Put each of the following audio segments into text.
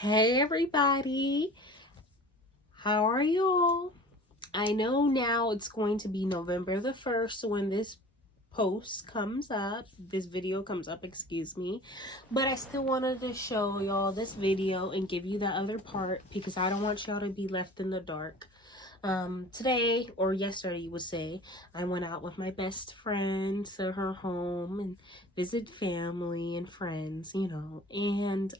Hey everybody, how are y'all? I know now it's going to be November the 1st when this video comes up, excuse me. But I still wanted to show y'all this video and give you the other part because I don't want y'all to be left in the dark. Today, or yesterday you would say, I went out with my best friend to her home and visit family and friends, and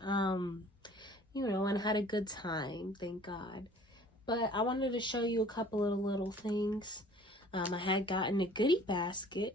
and had a good time, thank God. But I wanted to show you a couple of little things. I had gotten a goodie basket,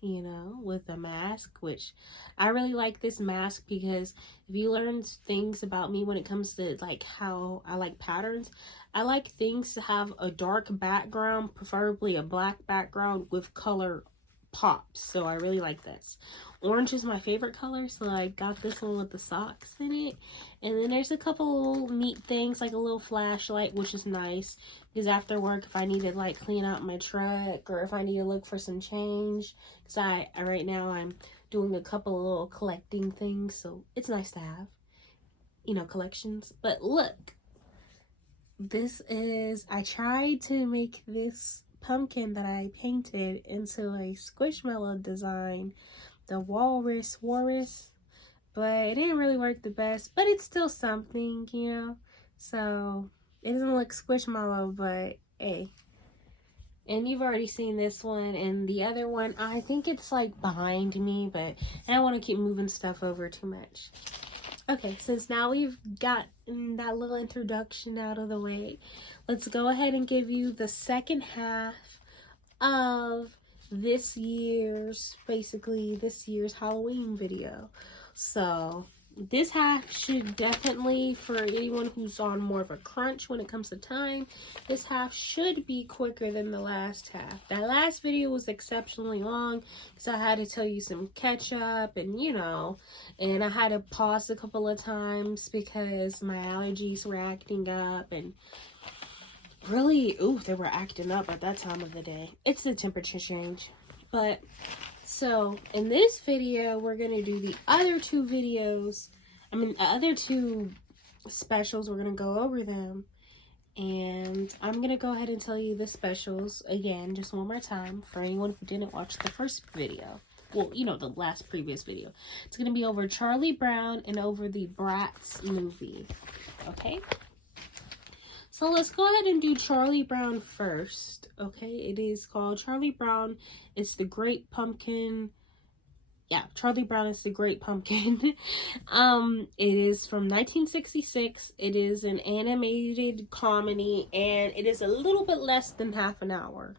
with a mask, which I really like this mask because if you learn things about me when it comes to like how I like patterns, I like things to have a dark background, preferably a black background with color pops. So I really like this. Orange is my favorite color, so I got this one with the socks in it. And then there's a couple little neat things like a little flashlight, which is nice because after work, if I need to like clean out my truck or if I need to look for some change, because I right now I'm doing a couple of little collecting things, so it's nice to have, collections. But look, I tried to make this pumpkin that I painted into a squishmallow design, the walrus, but it didn't really work the best, but it's still something, so it doesn't look squishmallow, but hey. And you've already seen this one, and the other one, I think it's like behind me, but I don't want to keep moving stuff over too much. Okay, since now we've gotten that little introduction out of the way, let's go ahead and give you the second half of this year's Halloween video. So this half should definitely, for anyone who's on more of a crunch when it comes to time, this half should be quicker than the last half. That last video was exceptionally long because I had to tell you some catch up and and I had to pause a couple of times because my allergies were acting up and really, they were acting up at that time of the day. It's the temperature change. But so in this video, we're going to do the other two specials. We're going to go over them. And I'm going to go ahead and tell you the specials again, just one more time for anyone who didn't watch the first video. Well, the last previous video. It's going to be over Charlie Brown and over the Bratz movie. Okay? So let's go ahead and do Charlie Brown first, okay? It is called Charlie Brown. It's the Great Pumpkin. Yeah, Charlie Brown is the Great Pumpkin. It is from 1966. It is an animated comedy, and it is a little bit less than half an hour.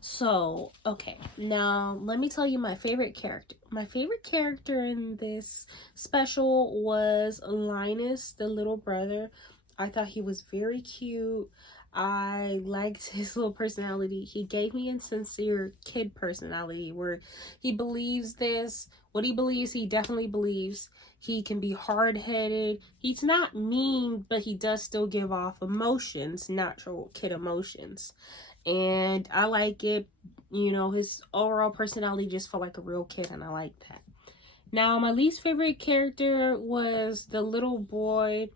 So, okay, now let me tell you my favorite character. My favorite character in this special was Linus, the little brother. I thought he was very cute. I liked his little personality. He gave me a sincere kid personality where he believes what he believes, he definitely believes. He can be hard-headed. He's not mean, but he does still give off emotions, natural kid emotions. And I like it. His overall personality just felt like a real kid, and I like that. Now, my least favorite character was the little boy.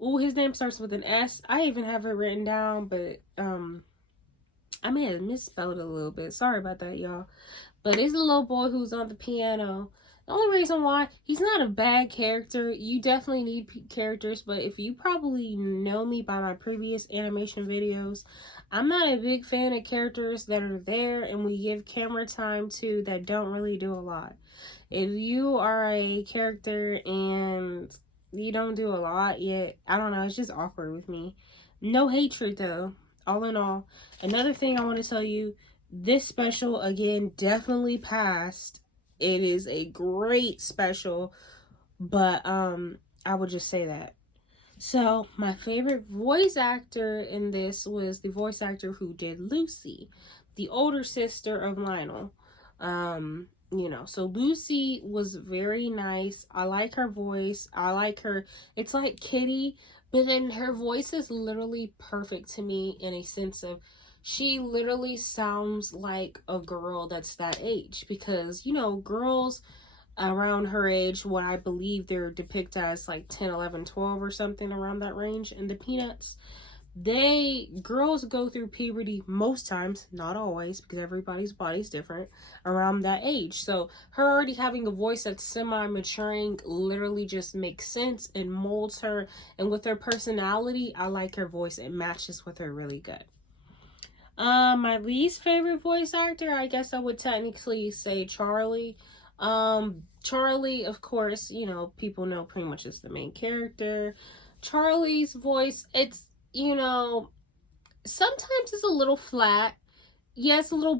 His name starts with an S. I even have it written down, but I may have misspelled it a little bit. Sorry about that, y'all. But it's a little boy who's on the piano. The only reason why, he's not a bad character. You definitely need characters, but if you probably know me by my previous animation videos, I'm not a big fan of characters that are there and we give camera time to that don't really do a lot. If you are a character and you don't do a lot yet, I don't know, it's just awkward with me. No hatred though, all in all. Another thing I want to tell you, this special again definitely passed. It is a great special, but I would just say that. So my favorite voice actor in this was the voice actor who did Lucy, the older sister of Lionel. So Lucy was very nice. I like her voice. I like her. It's like Kitty, but then her voice is literally perfect to me in a sense of she literally sounds like a girl that's that age because, girls, around her age, what I believe they're depicted as like 10, 11, 12 or something around that range in the Peanuts. Girls go through puberty most times, not always, because everybody's body's different, around that age. So her already having a voice that's semi-maturing literally just makes sense and molds her. And with her personality, I like her voice. It matches with her really good. My least favorite voice actor, I guess I would technically say Charlie. Charlie, of course, you know, people know pretty much is the main character. Charlie's voice, it's, you know, sometimes it's a little flat. Yes, some little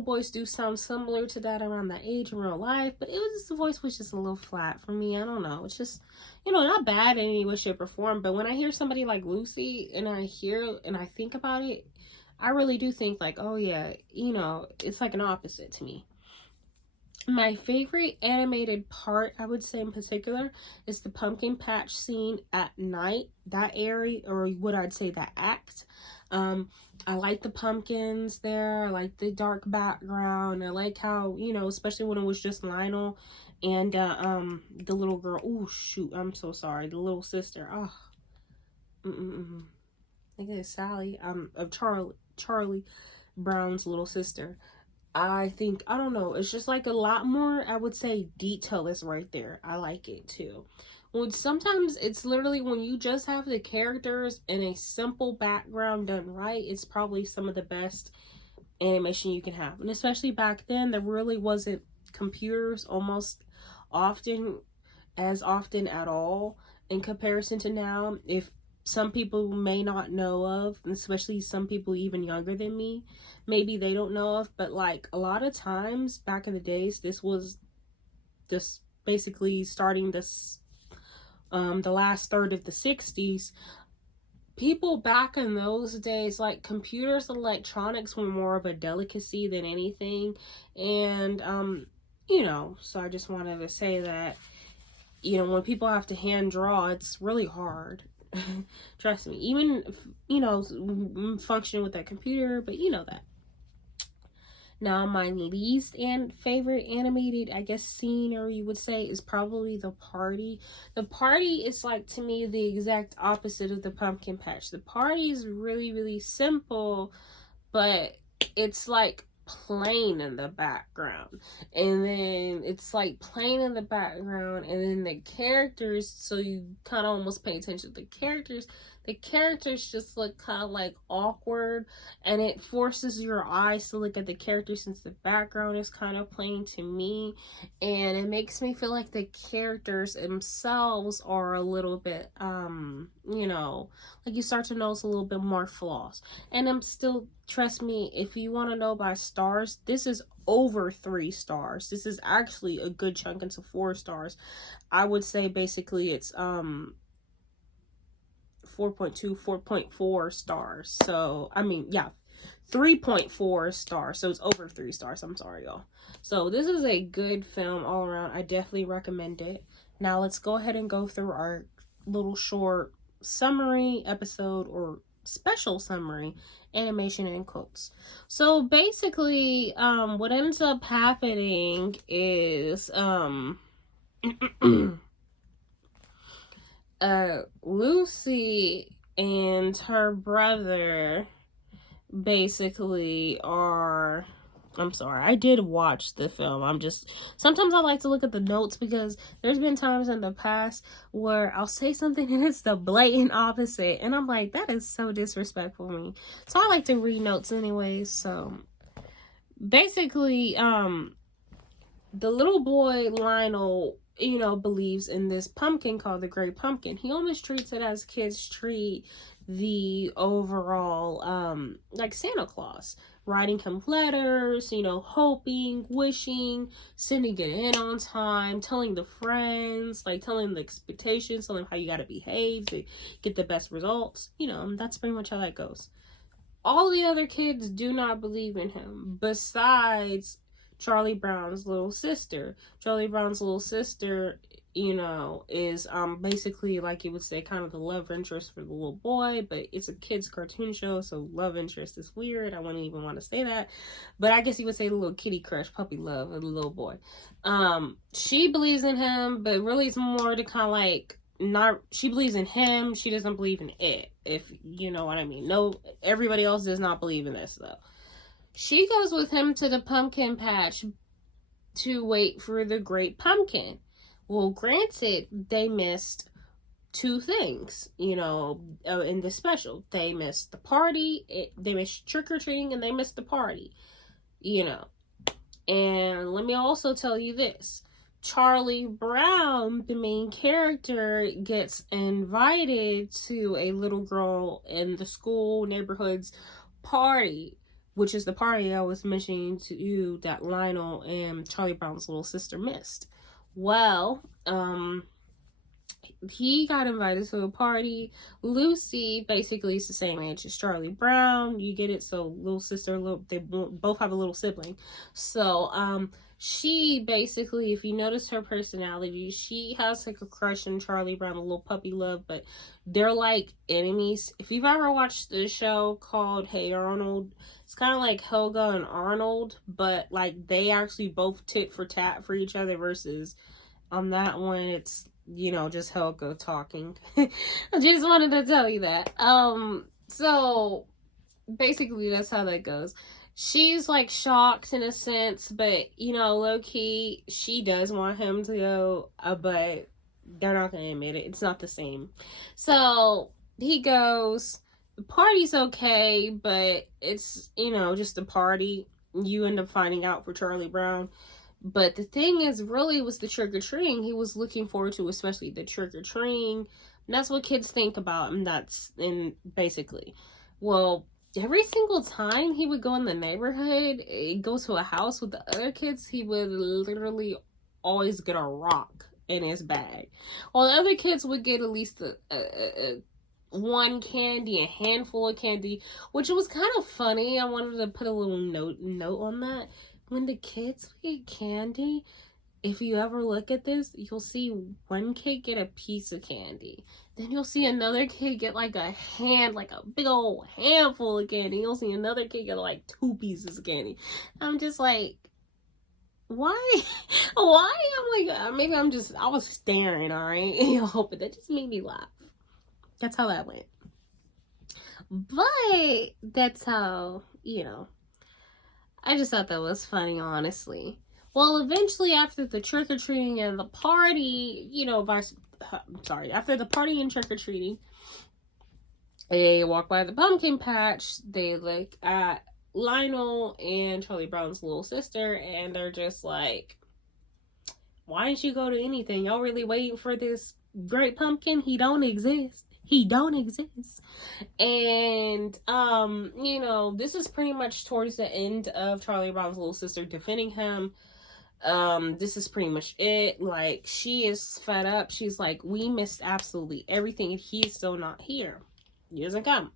boys do sound similar to that around that age in real life, but the voice was just a little flat for me. I don't know. It's just, you know, not bad in any way, shape, or form. But when I hear somebody like Lucy and I think about it, I really do think like, oh yeah, you know, it's like an opposite to me. My favorite animated part, I would say in particular, is the pumpkin patch scene at night. That area, or what I'd say that act. I like the pumpkins there. I like the dark background. I like how, you know, especially when it was just Lionel and the little girl. Oh shoot, I'm so sorry. The little sister. Oh, I think it's Sally. Of Charlie Brown's little sister. I think, I don't know, it's just like a lot more, I would say, detail is right there. I like it too. Well, sometimes it's literally when you just have the characters and a simple background done right, it's probably some of the best animation you can have. And especially back then, there really wasn't computers almost often at all in comparison to now. If some people may not know of, especially some people even younger than me, maybe they don't know of, but like a lot of times back in the days, this was just basically starting this the last third of the 60s. People back in those days, like computers and electronics were more of a delicacy than anything. And you know, so I just wanted to say that, you know, when people have to hand draw, it's really hard. Trust me, even, you know, functioning with that computer, but you know that. Now, my least and favorite animated, I guess, scene, or you would say, is probably the party. The party is like, to me, the exact opposite of the pumpkin patch. The party is really, really simple, but it's like plain in the background, and then it's like plain in the background, and then the characters, so you kind of almost pay attention to the characters just look kind of like awkward, and it forces your eyes to look at the characters since the background is kind of plain to me, and it makes me feel like the characters themselves are a little bit you know, like you start to notice a little bit more flaws. And I'm still, trust me, if you want to know by stars, this is over 3 stars. This is actually a good chunk into 4 stars. I would say basically it's 4.2, 4.4 stars. So I mean, yeah, 3.4 stars. So it's over 3 stars. I'm sorry, y'all. So this is a good film all around. I definitely recommend it. Now let's go ahead and go through our little short summary episode, or special summary, animation in quotes. So basically, what ends up happening is Lucy and her brother basically are, I'm sorry, I did watch the film. Sometimes I like to look at the notes, because there's been times in the past where I'll say something and it's the blatant opposite, and I'm like, that is so disrespectful to me. So I like to read notes anyways. So basically, the little boy Lionel, you know, believes in this pumpkin called the Great Pumpkin. He almost treats it as kids treat the overall like Santa Claus, writing him letters, you know, hoping, wishing, sending it in on time, telling the friends, like telling the expectations, telling how you got to behave to get the best results. You know, that's pretty much how that goes. All the other kids do not believe in him, besides Charlie Brown's little sister. Charlie Brown's little sister, you know, is basically, like you would say, kind of the love interest for the little boy, but it's a kid's cartoon show, so love interest is weird. I wouldn't even want to say that, but I guess you would say the little kitty crush, puppy love of the little boy. She believes in him, but really it's more to kind of like, not, she believes in him, she doesn't believe in it, if you know what I mean. No, everybody else does not believe in this though. She goes with him to the pumpkin patch to wait for the great pumpkin. Well, granted, they missed two things, you know, in this special. They missed the party, they missed trick-or-treating, and they missed the party, you know. And let me also tell you this. Charlie Brown, the main character, gets invited to a little girl in the school neighborhood's party, which is the party I was mentioning to you that Lionel and Charlie Brown's little sister missed. Well, he got invited to a party. Lucy basically is the same age as Charlie Brown. You get it? So little sister, they both have a little sibling. So, she basically, if you notice her personality, she has like a crush on Charlie Brown, a little puppy love, but they're like enemies. If you've ever watched the show called Hey Arnold, it's kind of like Helga and Arnold, but like they actually both tit for tat for each other, versus on that one it's, you know, just Helga talking. I just wanted to tell you that. So basically that's how that goes. She's like shocked in a sense, but you know, low-key she does want him to go, but they're not gonna admit it. It's not the same. So he goes. The party's okay, but it's, you know, just a party. You end up finding out for Charlie Brown. But the thing is, really, was the trick-or-treating he was looking forward to, especially the trick-or-treating. And that's what kids think about, and basically. Well, every single time he would go in the neighborhood, go to a house with the other kids, he would literally always get a rock in his bag. While the other kids would get at least one candy, a handful of candy, which was kind of funny. I wanted to put a little note on that. When the kids get candy, if you ever look at this, you'll see one kid get a piece of candy. Then you'll see another kid get like a big old handful of candy. You'll see another kid get like 2 pieces of candy. I'm just like, why? Why? I'm like, maybe I was staring, alright? But that just made me laugh. That's how that went. But that's how, you know, I just thought that was funny, honestly. Well, eventually after the trick-or-treating and the party, you know, after the party and trick-or-treating, they walk by the pumpkin patch, they look at Lionel and Charlie Brown's little sister, and they're just like, why didn't you go to anything? Y'all really waiting for this great pumpkin? He don't exist. He don't exist. And, you know, this is pretty much towards the end of Charlie Brown's little sister defending him. This is pretty much it. Like, she is fed up. She's like, we missed absolutely everything, and he's still not here. He doesn't come.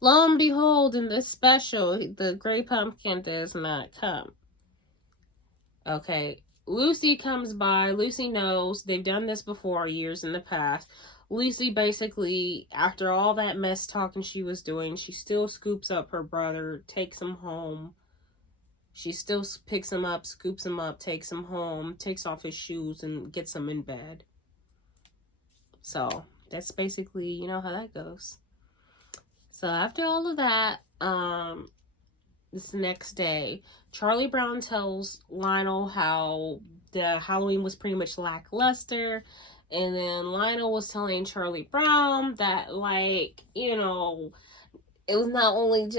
Lo and behold, in this special, the great pumpkin does not come. Okay, Lucy comes by. Lucy knows they've done this before years in the past. Lucy basically, after all that mess talking she was doing, she still scoops up her brother, takes him home. She still picks him up, scoops him up, takes him home, takes off his shoes, and gets him in bed. So, that's basically, you know, how that goes. So, after all of that, this next day, Charlie Brown tells Lionel how the Halloween was pretty much lackluster. And then Lionel was telling Charlie Brown that, like, you know, it was not only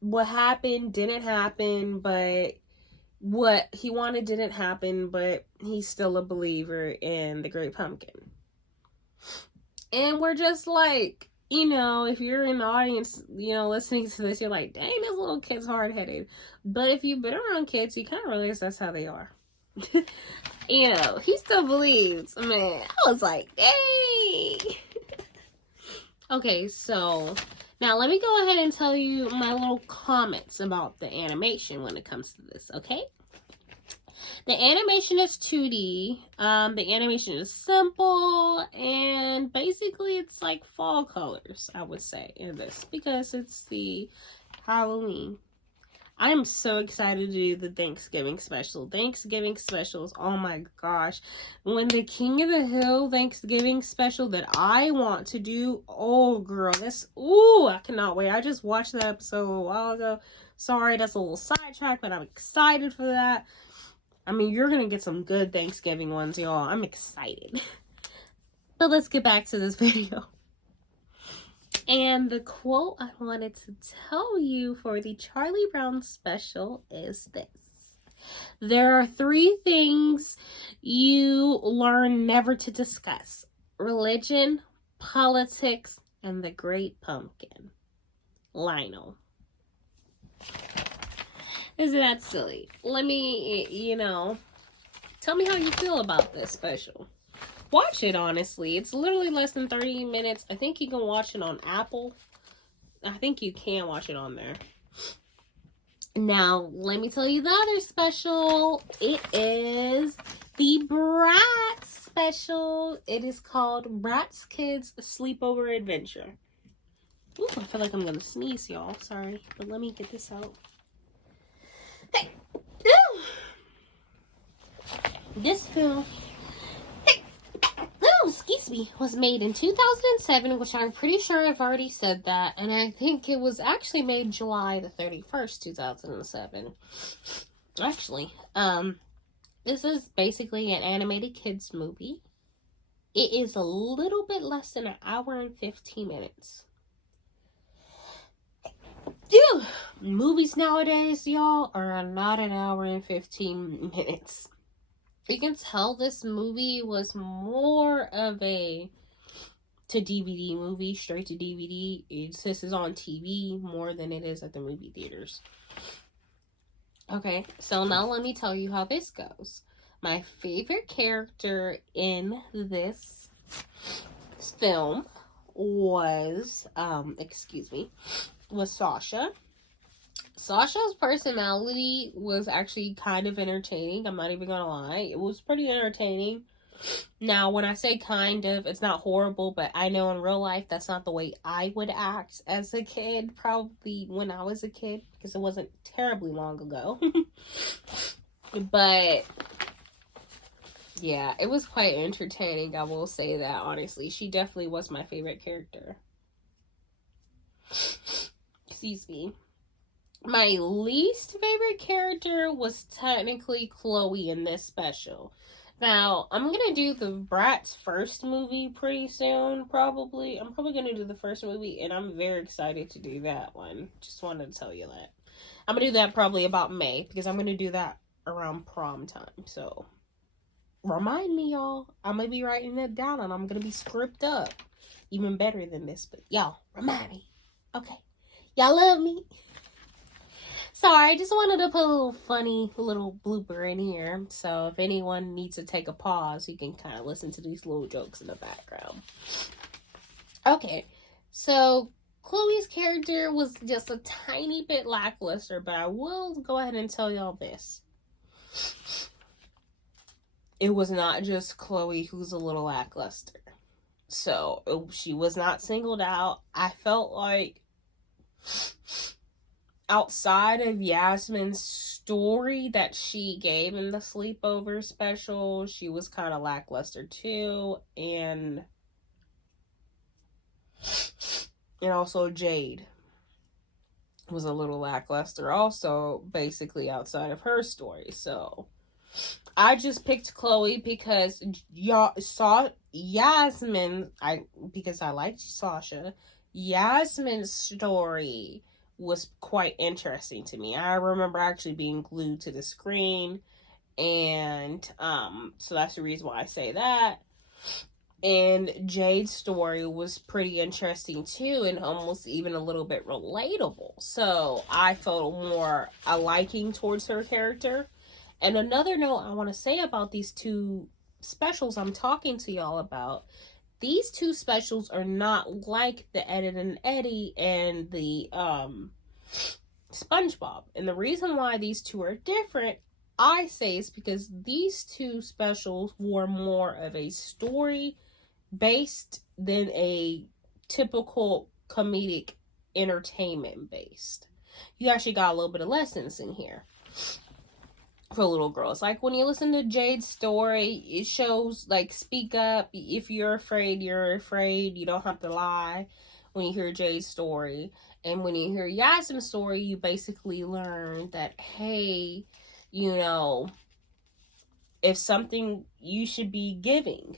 what happened didn't happen, but what he wanted didn't happen, but he's still a believer in the Great Pumpkin. And we're just like, you know, if you're in the audience, you know, listening to this, you're like, dang, this little kid's hard-headed. But if you've been around kids, you kind of realize that's how they are. You know, he still believes. Man, I was like, dang. Okay, so now let me go ahead and tell you my little comments about the animation when it comes to this, okay? The animation is 2D. The animation is simple, and basically it's like fall colors, I would say, in this, because it's the Halloween. I am so excited to do the Thanksgiving special. Thanksgiving specials, oh my gosh. When the King of the Hill Thanksgiving special that I want to do, oh girl, I cannot wait. I just watched that episode a while ago. Sorry, that's a little sidetrack, but I'm excited for that. I mean, you're going to get some good Thanksgiving ones, y'all. I'm excited. But let's get back to this video. And the quote I wanted to tell you for the Charlie Brown special is this. There are 3 things you learn never to discuss: religion, politics, and the Great Pumpkin. Lionel. Isn't that silly? Let me, tell me how you feel about this special. Watch it, honestly. It's literally less than 30 minutes. I think you can watch it on Apple. I think you can watch it on there. Now, let me tell you the other special. It is the Bratz special. It is called Bratz Kids Sleepover Adventure. Ooh, I feel like I'm going to sneeze, y'all. Sorry. But let me get this out. Hey. This film, excuse me, was made in 2007, which I'm pretty sure I've already said that, and I think it was actually made July the 31st, 2007. Actually, this is basically an animated kids movie. It is a little bit less than an hour and 15 minutes. Ew. Movies nowadays, y'all, are not an hour and 15 minutes. You can tell this movie was more of a to DVD movie, straight to DVD. This is on TV more than it is at the movie theaters. Okay, so now let me tell you how this goes. My favorite character in this film was, was Sasha. Sasha's personality was actually kind of entertaining. I'm not even gonna lie. It was pretty entertaining. Now, when I say kind of, it's not horrible, but I know in real life that's not the way I would act as a kid, probably when I was a kid, because it wasn't terribly long ago. But yeah, it was quite entertaining, I will say that, honestly. She definitely was my favorite character. Excuse me. My least favorite character was technically Chloe in this special. Now, I'm going to do the Bratz first movie pretty soon, probably. I'm probably going to do the first movie, and I'm very excited to do that one. Just wanted to tell you that. I'm going to do that probably about May, because I'm going to do that around prom time. So, remind me, y'all. I'm going to be writing it down, and I'm going to be scripted up. Even better than this, but y'all, remind me. Okay. Y'all love me. Sorry, I just wanted to put a little funny little blooper in here. So if anyone needs to take a pause, you can kind of listen to these little jokes in the background. Okay, so Chloe's character was just a tiny bit lackluster, but I will go ahead and tell y'all this. It was not just Chloe who's a little lackluster. So she was not singled out. I felt like outside of Yasmins' story that she gave in the sleepover special, she was kind of lackluster too. And also Jade was a little lackluster also, basically outside of her story. So I just picked Chloe because because I liked Sasha. Yasmin's story was quite interesting to me. I remember actually being glued to the screen, and so that's the reason why I say that. And Jade's story was pretty interesting too, and almost even a little bit relatable. So I felt more a liking towards her character. And another note I want to say about these two specials I'm talking to y'all about, these two specials are not like the Ed and Eddie and the SpongeBob. And the reason why these two are different I say it's because these two specials were more of a story based than a typical comedic entertainment based. You actually got a little bit of lessons in here for little girls. Like when you listen to Jade's story, it shows like speak up. If you're afraid, you're afraid. You don't have to lie when you hear Jade's story. And when you hear Yasmin's story, you basically learn that, hey, you know, if something, you should be giving.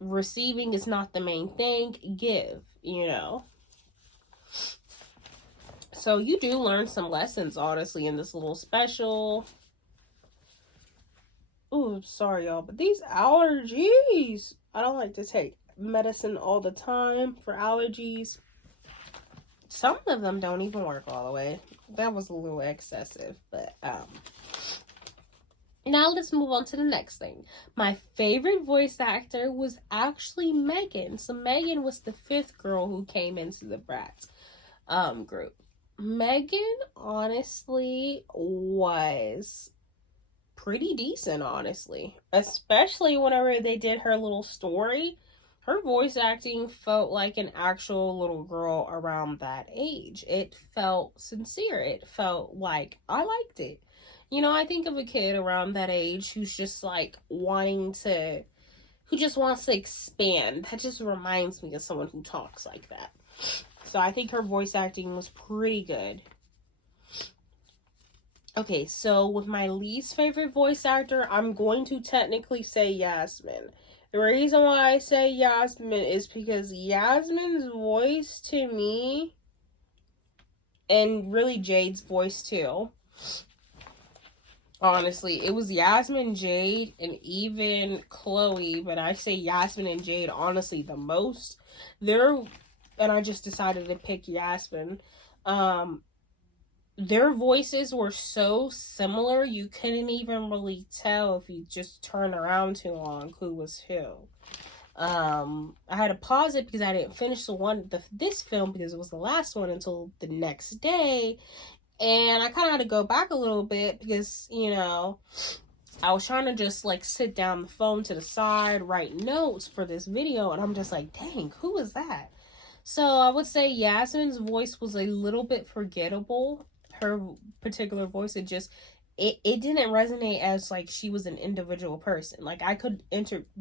Receiving is not the main thing. Give, you know. So you do learn some lessons, honestly, in this little special. Oh, sorry, y'all, but these allergies. I don't like to take medicine all the time for allergies. Some of them don't even work all the way. That was a little excessive, but now let's move on to the next thing. My favorite voice actor was actually Megan. So Megan was the 5th girl who came into the Bratz group. Megan honestly was pretty decent, honestly. Especially whenever they did her little story. Her voice acting felt like an actual little girl around that age. It felt sincere. It felt like I liked it. You know, I think of a kid around that age who's just like who just wants to expand. That just reminds me of someone who talks like that. So I think her voice acting was pretty good. Okay, so with my least favorite voice actor, I'm going to technically say Yasmin. The reason why I say Yasmin is because Yasmin's voice to me, and really Jade's voice too, honestly, it was Yasmin, Jade, and even Chloe, but I say Yasmin and Jade honestly the most. And I just decided to pick Yasmin. Their voices were so similar, you couldn't even really tell if you just turned around too long who was who. I had to pause it because I didn't finish this film because it was the last one until the next day. And I kind of had to go back a little bit because, you know, I was trying to just like sit down the phone to the side, write notes for this video. And I'm just like, dang, who is that? So I would say Yasmin's voice was a little bit forgettable. Her particular voice, it didn't resonate as like she was an individual person. Like I could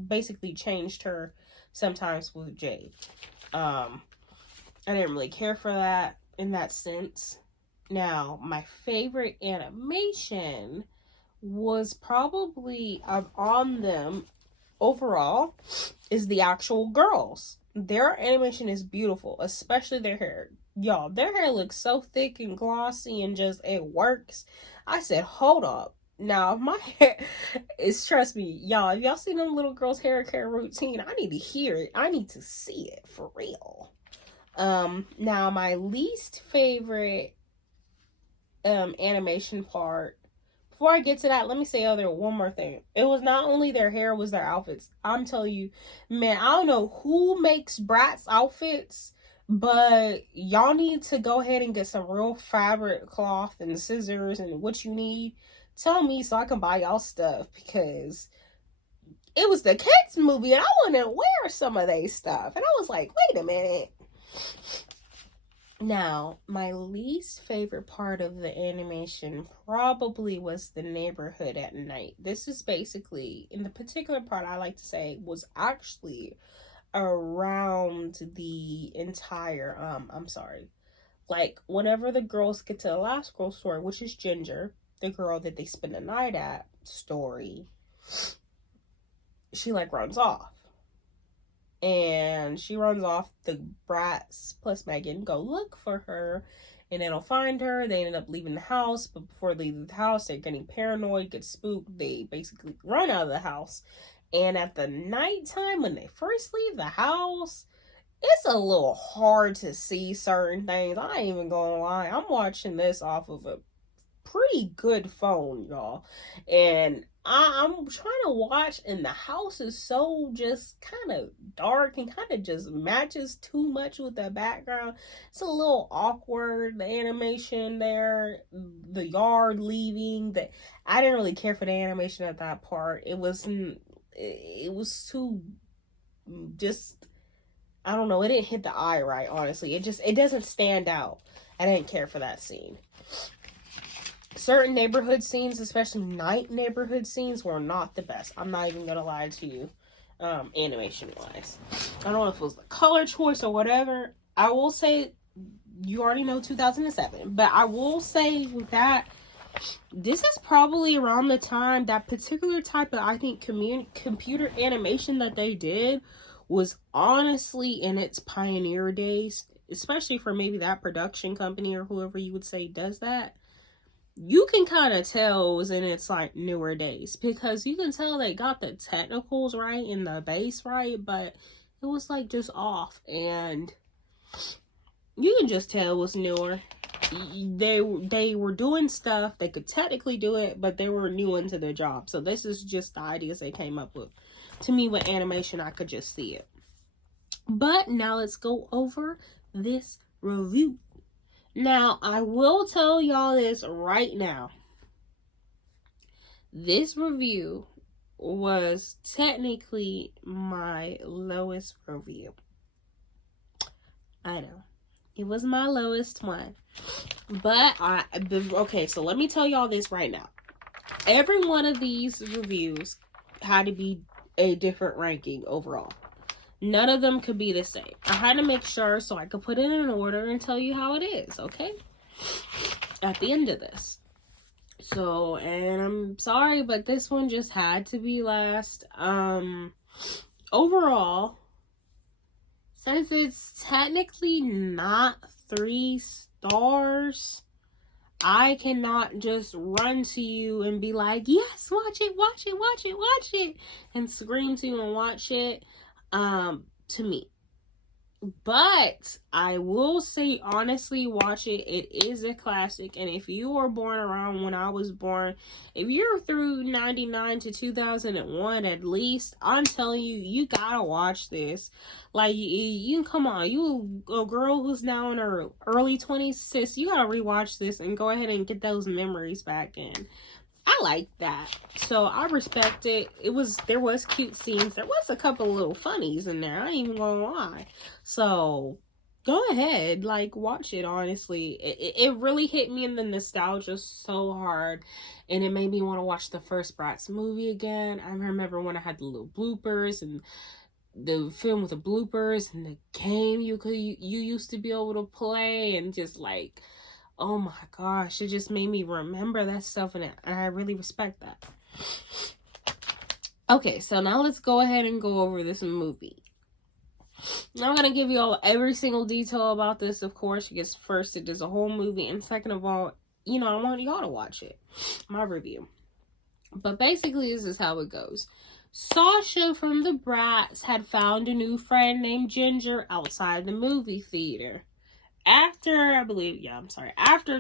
basically changed her sometimes with Jade. I didn't really care for that in that sense. Now, my favorite animation was probably on them overall is the actual girls. Their animation is beautiful, especially their hair. Y'all, their hair looks so thick and glossy and just, it works. I said, hold up. Now, my hair is, trust me, y'all, if y'all seen them little girls' hair care routine, I need to hear it. I need to see it for real. Now, my least favorite animation part, before I get to that, let me say one more thing. It was not only their hair, it was their outfits. I'm telling you, man, I don't know who makes Bratz outfits, but y'all need to go ahead and get some real fabric cloth and scissors and what you need. Tell me so I can buy y'all stuff, because it was the kids movie and I want to wear some of their stuff. And I was like, wait a minute. Now, my least favorite part of the animation probably was the neighborhood at night. This is basically, in the particular part I like to say, was actually around the entire, like, whenever the girls get to the last girl story, which is Ginger, the girl that they spend the night at story, she, like, runs off. And she runs off. The Bratz plus Megan go look for her, and they don't find her. They ended up leaving the house, but before leaving the house, they're getting paranoid, get spooked. They basically run out of the house. And at the nighttime, when they first leave the house, it's a little hard to see certain things. I ain't even gonna lie. I'm watching this off of a pretty good phone, y'all. And I'm trying to watch, and the house is so just kind of dark and kind of just matches too much with the background. It's a little awkward, the animation there, the yard leaving. That I didn't really care for the animation at that part. It was too just, I don't know. It didn't hit the eye right. Honestly, it doesn't stand out. I didn't care for that scene. Certain neighborhood scenes, especially night neighborhood scenes, were not the best. I'm not even gonna lie to you, animation wise. I don't know if it was the color choice or whatever. I will say, you already know 2007, but I will say with that, this is probably around the time that particular type of, I think, computer animation that they did was honestly in its pioneer days, especially for maybe that production company or whoever you would say does that. You can kind of tell it was in its like newer days, because you can tell they got the technicals right and the bass right, but it was like just off, and you can just tell it was newer. They were doing stuff, they could technically do it, but they were new into their job. So this is just the ideas they came up with. To me, with animation, I could just see it. But now let's go over this review. Now, I will tell y'all this right now. This review was technically my lowest review. I know. It was my lowest one. But, okay, so let me tell y'all this right now. Every one of these reviews had to be a different ranking overall. None of them could be the same. I had to make sure so I could put it in order and tell you how it is, okay? At the end of this. So, and I'm sorry, but this one just had to be last. Overall, since it's technically not 3 stars, I cannot just run to you and be like, yes, watch it, watch it, watch it, watch it, and scream to you and watch it. To me, but I will say honestly, watch it. It is a classic, and if you were born around when I was born, if you're through 99 to 2001 at least, I'm telling you, you gotta watch this. Like, you come on, you a girl who's now in her early 20s, sis, you gotta rewatch this and go ahead and get those memories back in. I like that. So I respect it. There was cute scenes. There was a couple little funnies in there. I ain't even gonna lie. So go ahead, like, watch it. Honestly, it really hit me in the nostalgia so hard, and it made me want to watch the first Bratz movie again. I remember when I had the little bloopers and the film with the bloopers and the game you used to be able to play, and just like, oh my gosh, it just made me remember that stuff, and I really respect that. Okay, so now let's go ahead and go over this movie. I'm going to give you all every single detail about this, of course, because first, it is a whole movie, and second of all, you know, I want y'all to watch it, my review. But basically, this is how it goes. Sasha from the Bratz had found a new friend named Ginger outside the movie theater. After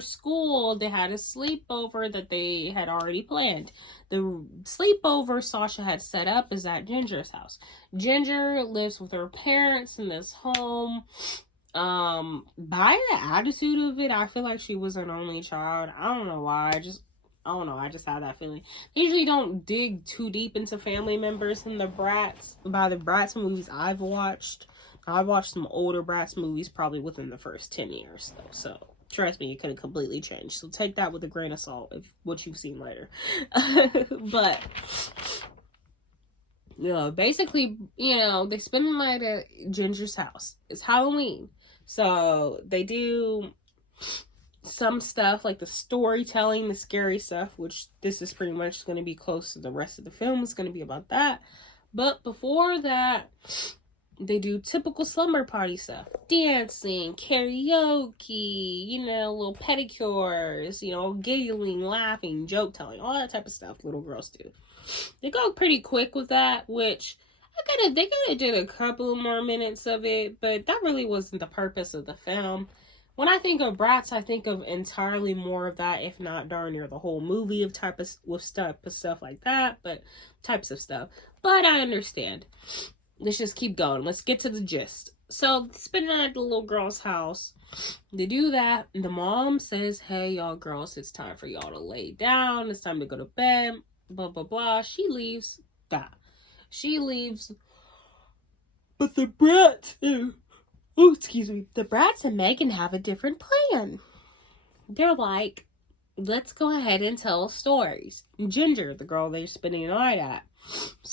school, they had a sleepover that they had already planned. The sleepover Sasha had set up is at Ginger's house. Ginger lives with her parents in this home. By the attitude of it, I feel like she was an only child. I don't know why. I just had that feeling. They usually don't dig too deep into family members in the Bratz. By the Bratz movies I've watched some older Bratz movies probably within the first 10 years, though. So, trust me, it could have completely changed. So, take that with a grain of salt of what you've seen later. But, you know, basically, you know, they spend the night at Ginger's house. It's Halloween. So, they do some stuff like the storytelling, the scary stuff, which this is pretty much going to be close to the rest of the film. It's going to be about that. But before that, they do typical slumber party stuff. Dancing, karaoke, you know, little pedicures, you know, giggling, laughing, joke telling, all that type of stuff little girls do. They go pretty quick with that, which they could have did a couple more minutes of it, but that really wasn't the purpose of the film. when I think of Bratz, I think of entirely more of that, if not darn near the whole movie of stuff like that, but types of stuff. But I understand. Let's just keep going. Let's get to the gist. So, spending at the little girl's house. They do that. The mom says, hey, y'all girls, it's time for y'all to lay down. It's time to go to bed. Blah, blah, blah. She leaves. She leaves. But the Bratz, the Bratz and Megan have a different plan. They're like, let's go ahead and tell stories. Ginger, the girl they're spending the night at,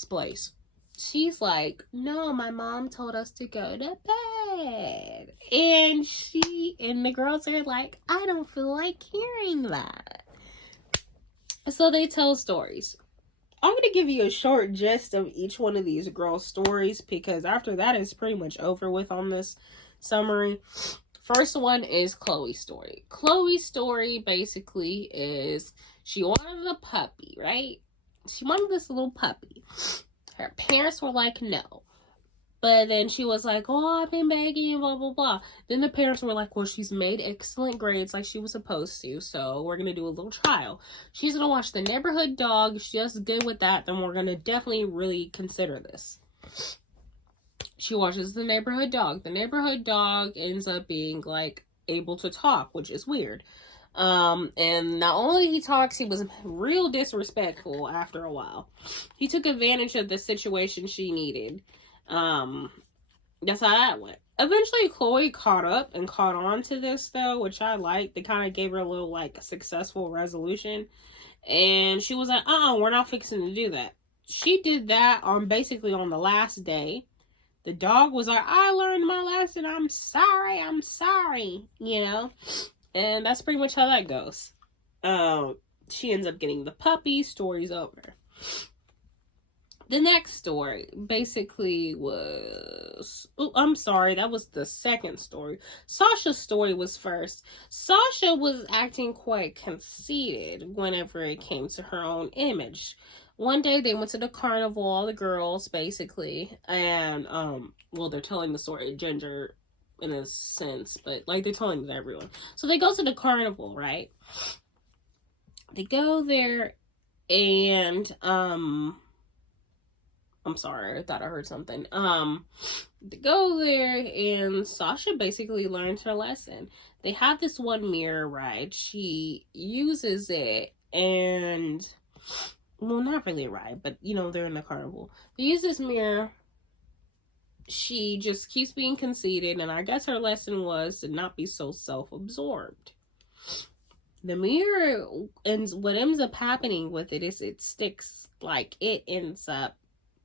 place. She's like, no, my mom told us to go to bed. And the girls are like, I don't feel like hearing that. So they tell stories. I'm going to give you a short gist of each one of these girls' stories, because after that it's pretty much over with on this summary. First one is Chloe's story. Chloe's story basically is she wanted a puppy, right? She wanted this little puppy. Her parents were like, no. But then she was like, oh, I've been begging, blah, blah, blah. Then the parents were like, well, she's made excellent grades like she was supposed to, so we're going to do a little trial. She's going to watch The Neighborhood Dog. If she does good with that, then we're going to definitely really consider this. She watches The Neighborhood Dog. The Neighborhood Dog ends up being, like, able to talk, which is weird. And not only he talks, he was real disrespectful after a while. He took advantage of the situation she needed. That's how that went. Eventually, Chloe caught up and caught on to this, though, which I liked. They kind of gave her a little, like, successful resolution. And she was like, we're not fixing to do that. She did that basically on the last day. The dog was like, I learned my lesson. I'm sorry. You know? And that's pretty much how that goes. She ends up getting the puppy. Story's over. The next story basically was... Oh, I'm sorry. That was the second story. Sasha's story was first. Sasha was acting quite conceited whenever it came to her own image. One day they went to the carnival, all the girls, basically. And, well, they're telling the story of Ginger in a sense, but like they're telling it to everyone. So they go to the carnival, right? They go there and I'm sorry, I thought I heard something. They go there and Sasha basically learns her lesson. They have this one mirror, right? She uses it and, well, not really a ride, but you know, they're in the carnival. They use this mirror. She just keeps being conceited, and I guess her lesson was to not be so self-absorbed. The mirror, and what ends up happening with it is it sticks, like it ends up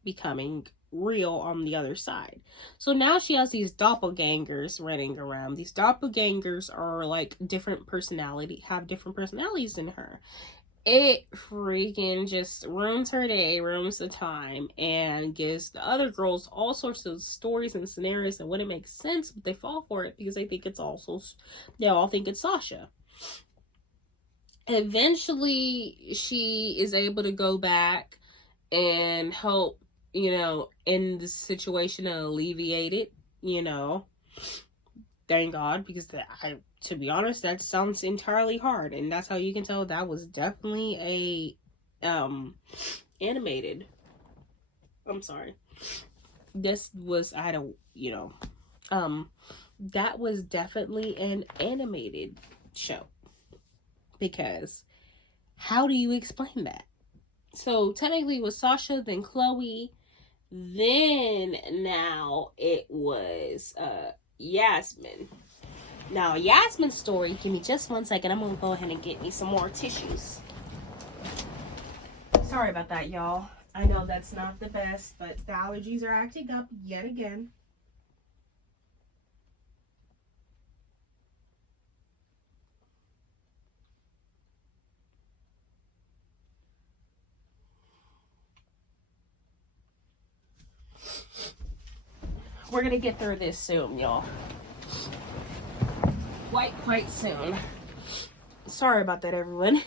becoming real on the other side. So now she has these doppelgangers running around. These doppelgangers are like have different personalities in her. It freaking just ruins her day, ruins the time, and gives the other girls all sorts of stories and scenarios, and when it makes sense, but they fall for it because they all think it's Sasha. Eventually, she is able to go back and help, in the situation and alleviate it, Thank God, because to be honest, that sounds entirely hard, and that's how you can tell that was definitely animated. I'm sorry. That was definitely an animated show, because how do you explain that? So technically it was Sasha, then Chloe, then now it was Yasmin. Now, Yasmin's story, give me just 1 second. I'm going to go ahead and get me some more tissues. Sorry about that, y'all. I know that's not the best, but the allergies are acting up yet again. We're going to get through this soon, y'all. Quite soon. Sorry about that, everyone.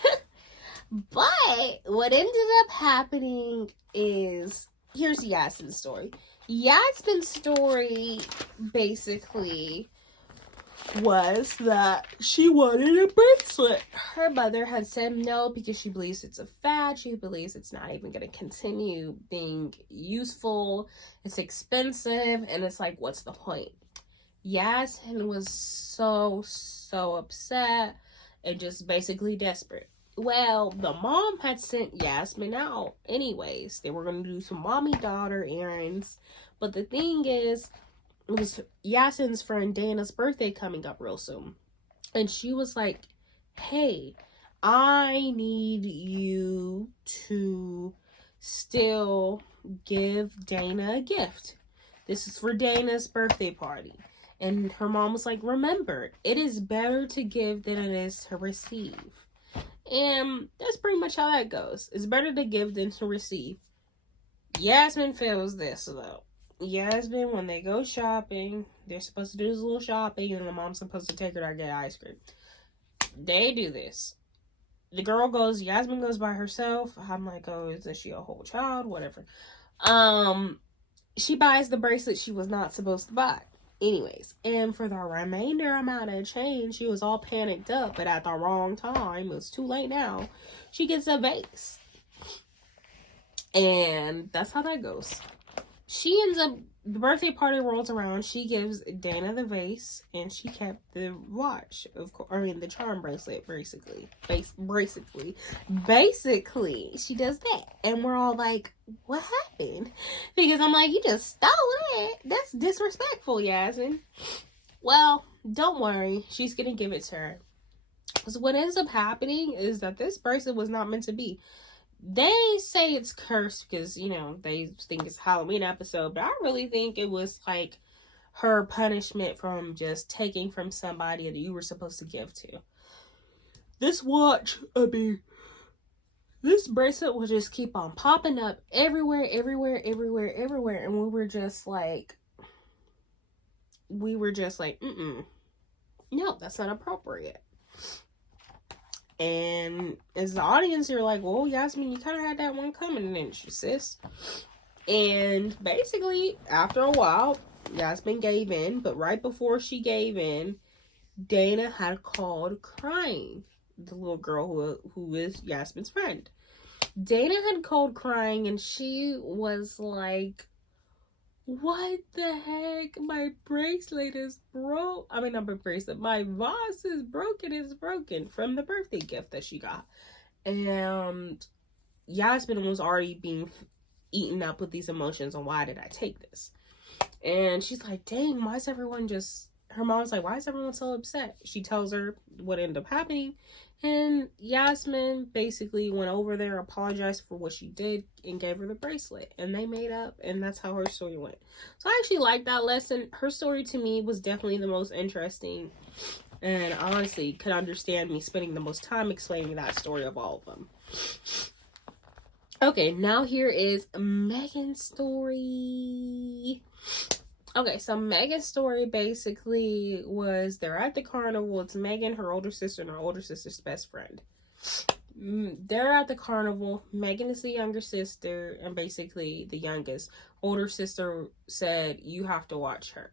But what ended up happening is, here's Yasmin's story. Yasmin's story basically was that she wanted a bracelet. Her mother had said no because she believes it's a fad. She believes it's not even going to continue being useful. It's expensive. And it's like, what's the point? Yasmin was so upset and just basically desperate. Well, the mom had sent Yasmin out anyways. They were going to do some mommy-daughter errands. But the thing is, it was Yasmin's friend Dana's birthday coming up real soon. And she was like, hey, I need you to still give Dana a gift. This is for Dana's birthday party. And her mom was like, remember, it is better to give than it is to receive. And that's pretty much how that goes. It's better to give than to receive. Yasmin feels this, though. Yasmin, when they go shopping, they're supposed to do this little shopping, and the mom's supposed to take her to get ice cream. They do this. The girl goes, Yasmin goes by herself. I'm like, oh, is she a whole child? Whatever. She buys the bracelet she was not supposed to buy. Anyways, and for the remainder amount of change, she was all panicked up, but at the wrong time, it was too late now, she gets a vase. And that's how that goes. She ends up, the birthday party rolls around, she gives Dana the vase, and she kept the watch, of course, I mean, the charm bracelet, basically, she does that, and we're all like, what happened? Because I'm like, you just stole it, that's disrespectful, Yasmin. Well, don't worry, she's gonna give it to her. So what ends up happening is that this bracelet was not meant to be. They say it's cursed because, you know, they think it's a Halloween episode, but I really think it was like her punishment from just taking from somebody that you were supposed to give to. This watch, this bracelet will just keep on popping up everywhere, and we were just like, no, that's not appropriate. And as the audience, you're like, well, Yasmin, you kind of had that one coming, didn't you, sis? And basically, after a while, Yasmin gave in. But right before she gave in, Dana had called crying. The little girl who is Yasmin's friend. Dana had called crying, and she was like, what the heck? My bracelet is broke. I mean, not my bracelet. My vase is broken. It's broken from the birthday gift that she got. And Yasmin was already being eaten up with these emotions on why did I take this? And she's like, dang, why is everyone just... Her mom's like, why is everyone so upset? She tells her what ended up happening. And Yasmin basically went over there, apologized for what she did, and gave her the bracelet. And they made up, and that's how her story went. So I actually liked that lesson. Her story to me was definitely the most interesting. And honestly, could understand me spending the most time explaining that story of all of them. Okay, now here is Megan's story. Okay, so Megan's story basically was they're at the carnival. It's Megan, her older sister, and her older sister's best friend. They're at the carnival. Megan is the younger sister and basically the youngest. Older sister said, you have to watch her.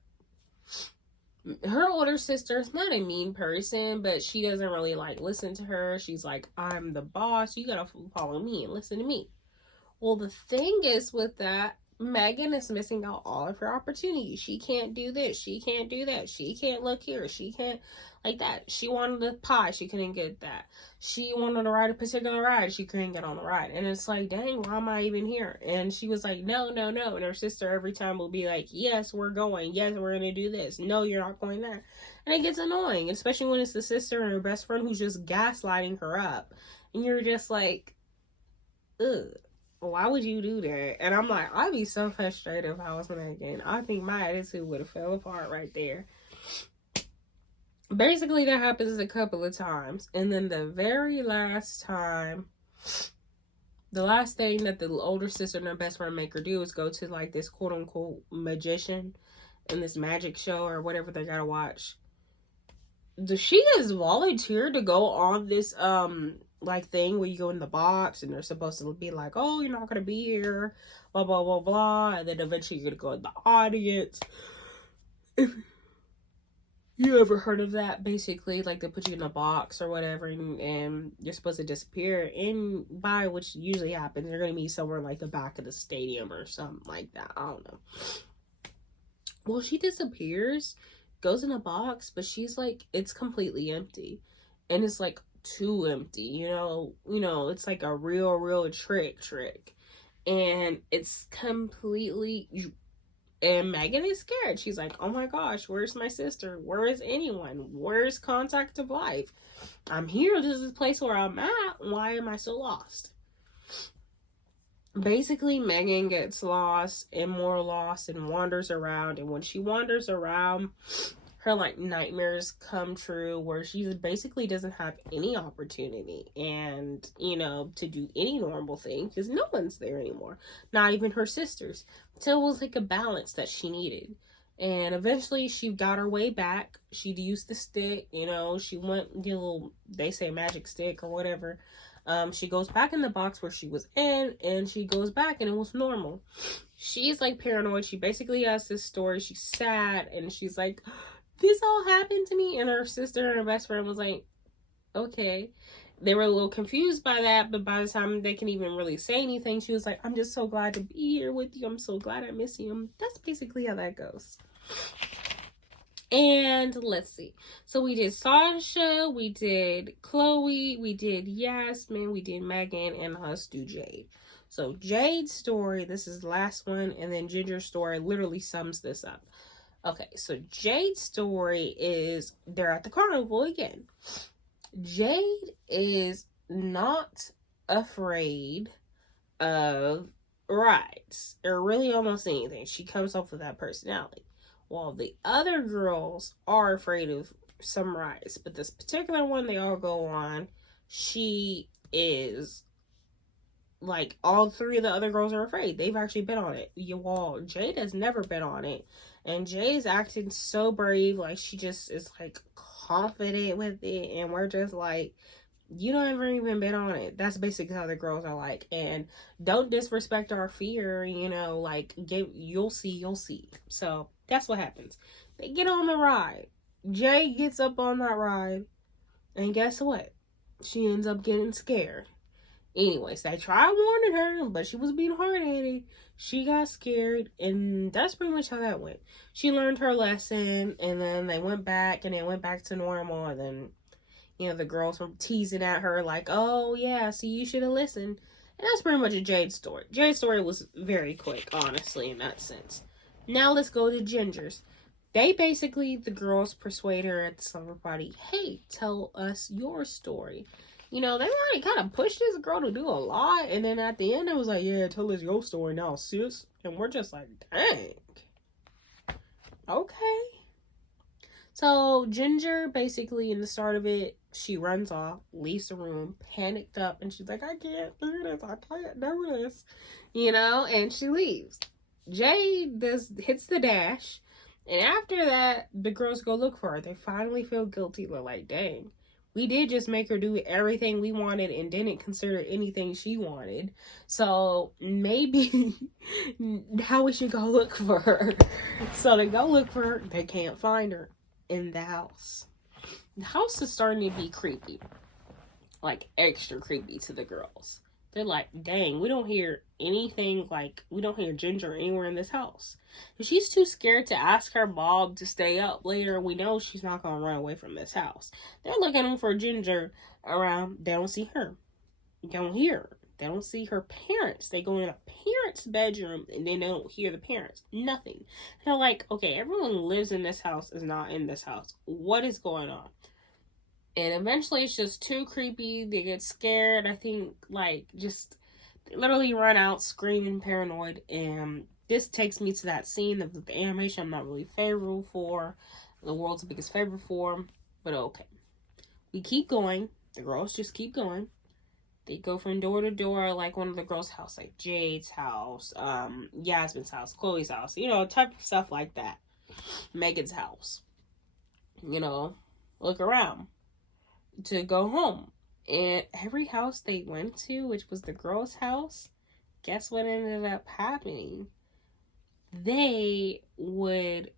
Her older sister is not a mean person, but she doesn't really like listen to her. She's like, I'm the boss. You gotta follow me and listen to me. Well, the thing is with that, Megan is missing out all of her opportunities. She can't do this. She can't do that. She can't look here. She can't like that. She wanted a pie. She couldn't get that. She wanted to ride a particular ride. She couldn't get on the ride. And it's like, dang, why am I even here? And she was like, no. And her sister every time will be like, yes, we're going. Yes, we're going to do this. No, you're not going there. And it gets annoying, especially when it's the sister and her best friend who's just gaslighting her up. And you're just like, ugh. Why would you do that? And I'm like, I'd be so frustrated if I was Megan. I think my attitude would have fell apart right there. Basically, that happens a couple of times. And then the very last time, the last thing that the older sister and her best friend make her do is go to like this quote unquote magician in this magic show or whatever they gotta watch. She has volunteered to go on this like thing where you go in the box and they're supposed to be like, oh, you're not gonna be here, blah blah blah blah, and then eventually you're gonna go in the audience. You ever heard of that? Basically, like they put you in a box or whatever, and you're supposed to disappear. And by which usually happens, you're gonna be somewhere like the back of the stadium or something like that. I don't know. Well, she disappears, goes in a box, but she's like, it's completely empty, and it's like too empty. It's like a real trick, and it's completely. And Megan is scared. She's like, oh my gosh, where's my sister? Where is anyone? Where's contact of life? I'm here. This is the place where I'm at. Why am I so lost? Basically, Megan gets lost and more lost and wanders around. And when she wanders around, her like nightmares come true where she basically doesn't have any opportunity and to do any normal thing because no one's there anymore, not even her sisters. So it was like a balance that she needed, and eventually she got her way back. She used the stick, she went get a little, they say, magic stick or whatever. She goes back in the box where she was in, and she goes back and it was normal. She's like paranoid. She basically has this story. She's sad and she's like, this all happened to me. And her sister and her best friend was like, okay. They were a little confused by that, but by the time they can even really say anything, she was like, I'm just so glad to be here with you. I'm so glad I miss you. That's basically how that goes. And let's see. So we did Sasha, we did Chloe, we did Yasmin, we did Megan, and us do Jade. So Jade's story, this is the last one, and then Ginger's story literally sums this up. Okay, so Jade's story is they're at the carnival again. Jade is not afraid of rides or really almost anything. She comes off with that personality. While the other girls are afraid of some rides, but this particular one they all go on, she is like, all three of the other girls are afraid. They've actually been on it. Jade has never been on it. And Jay's acting so brave, like she just is like confident with it, and we're just like, you don't ever even been on it. That's basically how the girls are like. And don't disrespect our fear, like you'll see. So that's what happens. They get on the ride. Jay gets up on that ride, and guess what? She ends up getting scared. Anyways, they tried warning her, but she was being hard-headed. She got scared, and that's pretty much how that went. She learned her lesson, and then they went back, and it went back to normal, and then, the girls were teasing at her, like, oh, yeah, see, you should have listened. And that's pretty much a Jade story. Jade's story was very quick, honestly, in that sense. Now let's go to Ginger's. The girls persuade her at the summer party, hey, tell us your story. They already kind of pushed this girl to do a lot. And then at the end, it was like, yeah, tell us your story now, sis. And we're just like, dang. Okay. So Ginger, basically, in the start of it, she runs off, leaves the room, panicked up. And she's like, I can't do this. I can't do this. And she leaves. Jade hits the dash. And after that, the girls go look for her. They finally feel guilty. They're like, dang. We did just make her do everything we wanted and didn't consider anything she wanted. So maybe now we should go look for her. So they go look for her. They can't find her in the house. The house is starting to be creepy. Like extra creepy to the girls. They're like, dang, we don't hear anything, like, we don't hear Ginger anywhere in this house. And she's too scared to ask her Bob to stay up later. We know she's not going to run away from this house. They're looking for Ginger around. They don't see her. They don't hear her. They don't see her parents. They go in a parent's bedroom and they don't hear the parents. Nothing. They're like, okay, everyone who lives in this house is not in this house. What is going on? And eventually it's just too creepy. They get scared. I think, like, just they literally run out screaming, paranoid. And this takes me to that scene of the animation I'm not really favorable for. The world's biggest favorite for. But okay. We keep going. The girls just keep going. They go from door to door, like one of the girls' house, like Jade's house, Yasmin's house, Chloe's house, type of stuff like that. Megan's house. Look around to go home. And every house they went to, which was the girl's house, guess what ended up happening? They would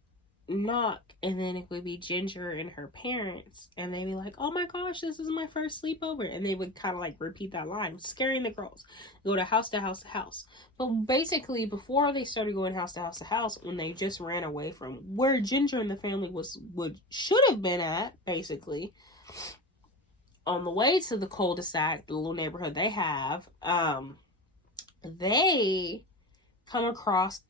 knock, and then it would be Ginger and her parents, and they'd be like, oh my gosh, this is my first sleepover, and they would kind of like repeat that line, scaring the girls, go to house to house to house. But basically, before they started going house to house to house, when they just ran away from where Ginger and the family should have been at, basically, on the way to the cul-de-sac, the little neighborhood they have, they come across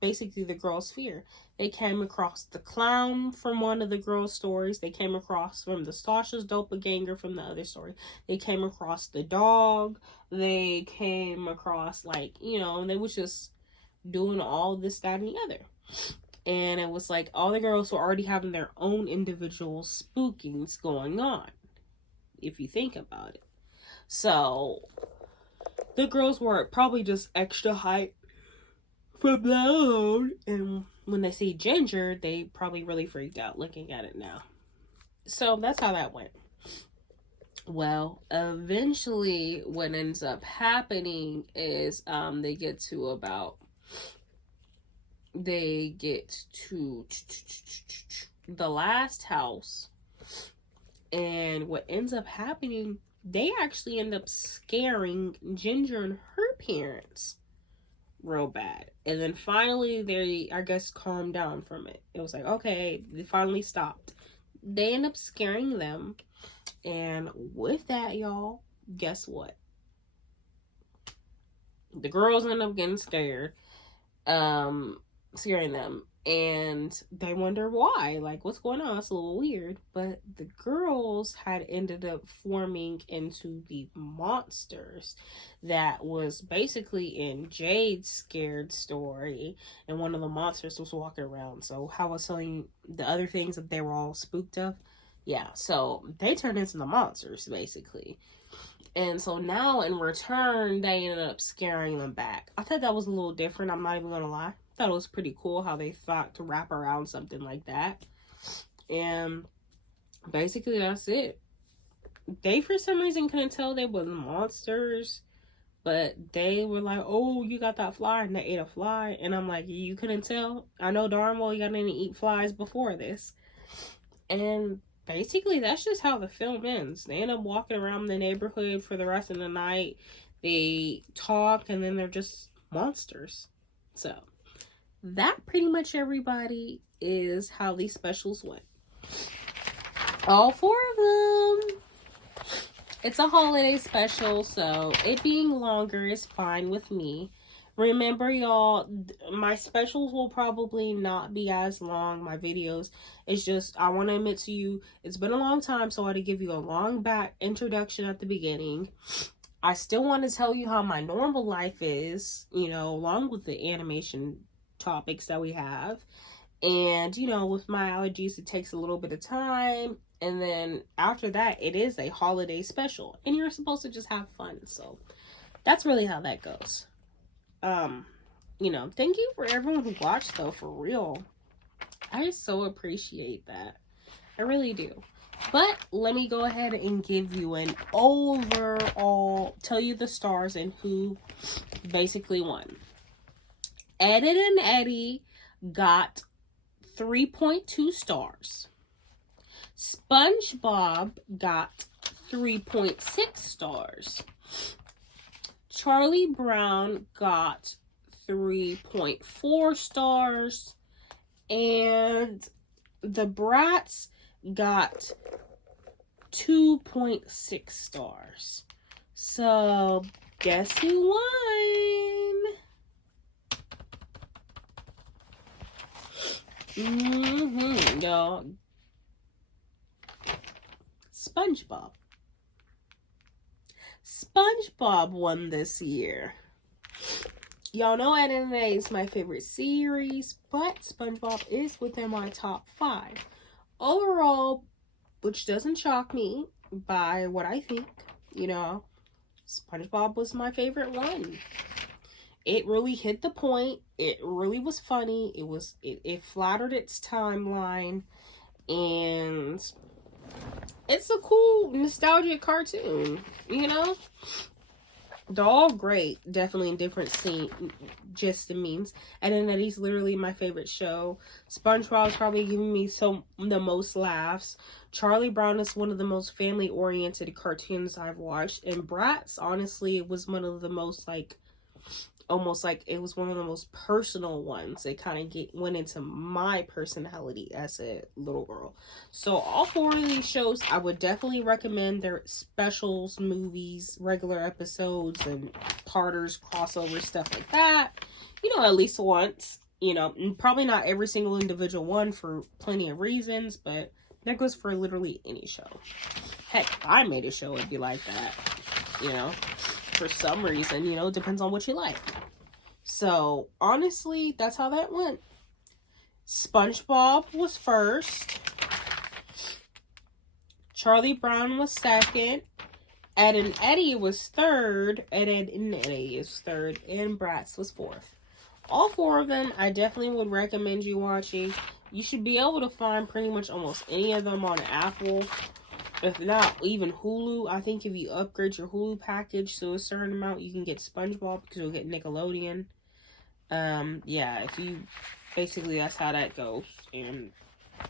basically the girls' fear. They came across the clown from one of the girls' stories. They came across from the Sasha's doppelganger from the other story. They came across the dog. They came across, like, you know, and they was just doing all this, that, and the other. And it was like all the girls were already having their own individual spookings going on, if you think about it. So the girls were probably just extra hype from loud, and when they see Ginger, they probably really freaked out looking at it now. So that's how that went. Well, eventually what ends up happening is they get to the last house, and what ends up happening, they actually end up scaring Ginger and her parents real bad. And then finally they, I guess, calmed down from it. It was like, okay, they finally stopped. They end up scaring them. And with that, y'all, guess what? The girls end up getting scared. Scaring them. And they wonder why. Like, what's going on? It's a little weird. But the girls had ended up forming into the monsters that was basically in Jade's scared story. And one of the monsters was walking around. So how I was telling you the other things that they were all spooked of. Yeah, so they turned into the monsters, basically. And so now, in return, they ended up scaring them back. I thought that was a little different. I'm not even going to lie. I thought it was pretty cool how they thought to wrap around something like that. And basically, that's it. They, for some reason, couldn't tell they were monsters. But they were like, oh, you got that fly. And they ate a fly. And I'm like, you couldn't tell? I know darn well you got to eat flies before this. And basically, that's just how the film ends. They end up walking around the neighborhood for the rest of the night. They talk, and then they're just monsters. So that pretty much, everybody, is how these specials went. All 4 of them. It's a holiday special, so it being longer is fine with me. Remember, y'all, my specials will probably not be as long, my videos. It's just, I want to admit to you, it's been a long time, so I had to give you a long back introduction at the beginning. I still want to tell you how my normal life is, you know, along with the animation topics that we have. And, you know, with my allergies, it takes a little bit of time. And then after that, it is a holiday special. And you're supposed to just have fun. So that's really how that goes. You know, thank you for everyone who watched, though, for real. I so appreciate that. I really do. But let me go ahead and give you an overall, tell you the stars and who basically won. Ed and Eddie got 3.2 stars. SpongeBob got 3.6 stars. Charlie Brown got 3.4 stars. And the Bratz got 2.6 stars. So, guess who won? Y'all. SpongeBob. SpongeBob won this year. Y'all know Ed and Eddie is my favorite series, but SpongeBob is within my top 5. Overall, which doesn't shock me by what I think, you know, SpongeBob was my favorite one. It really hit the point. It really was funny. It flattered its timeline, and it's a cool nostalgic cartoon, you know. They're all great, definitely in different scene, just the memes. And then Eddie's literally my favorite show. SpongeBob's probably giving me the most laughs. Charlie Brown is one of the most family oriented cartoons I've watched, and Bratz honestly was one of the most like, almost like it was one of the most personal ones. It kind of went into my personality as a little girl. So all four of these shows, I would definitely recommend their specials, movies, regular episodes, and parters, crossover, stuff like that. You know, at least once. You know, and probably not every single individual one for plenty of reasons, but that goes for literally any show. Heck, if I made a show, it'd be like that. You know, for some reason, you know, it depends on what you like. So, honestly, that's how that went. SpongeBob was first. Charlie Brown was second. Ed and Eddie was third. Ed and Eddie is third. And Bratz was fourth. All four of them, I definitely would recommend you watching. You should be able to find pretty much almost any of them on Apple. If not, even Hulu. I think if you upgrade your Hulu package to a certain amount, you can get SpongeBob because you'll get Nickelodeon. Yeah, if you, basically that's how that goes. And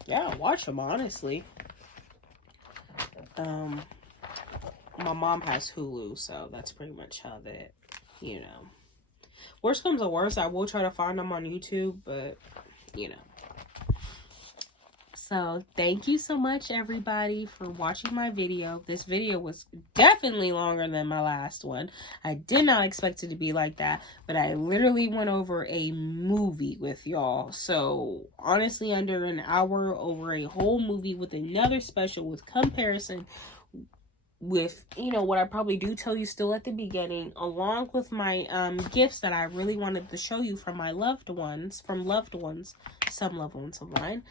yeah, watch them, honestly. My mom has Hulu, so that's pretty much how that, you know. Worst comes to worst, I will try to find them on YouTube, but, you know. So, thank you so much, everybody, for watching my video. This video was definitely longer than my last one. I did not expect it to be like that, but I literally went over a movie with y'all. So, honestly, under an hour over a whole movie with another special with comparison with, you know, what I probably do tell you still at the beginning, along with my gifts that I really wanted to show you from my loved ones, some loved ones of mine.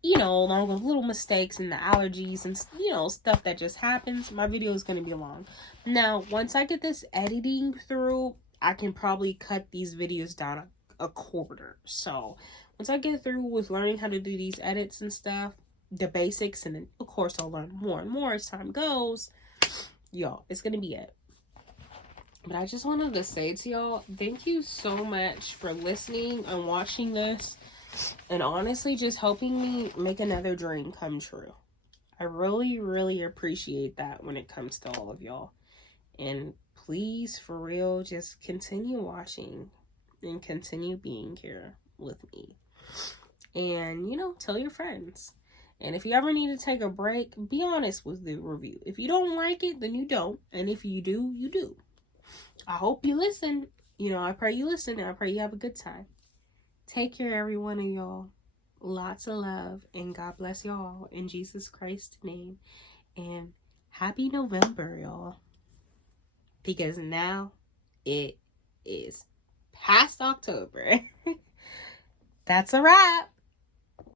You know, along with little mistakes and the allergies and, you know, stuff that just happens, my video is going to be long. Now, once I get this editing through, I can probably cut these videos down a quarter. So, once I get through with learning how to do these edits and stuff, the basics, and then, of course, I'll learn more and more as time goes, y'all, it's going to be it. But I just wanted to say to y'all, thank you so much for listening and watching this. And honestly, just helping me make another dream come true. I really, really appreciate that when it comes to all of y'all. And please, for real, just continue watching and continue being here with me. And, you know, tell your friends. And if you ever need to take a break, be honest with the review. If you don't like it, then you don't. And if you do, you do. I hope you listen. You know, I pray you listen, and I pray you have a good time. Take care, every one of y'all. Lots of love, and God bless y'all in Jesus Christ's name. And happy November, y'all. Because now it is past October. That's a wrap.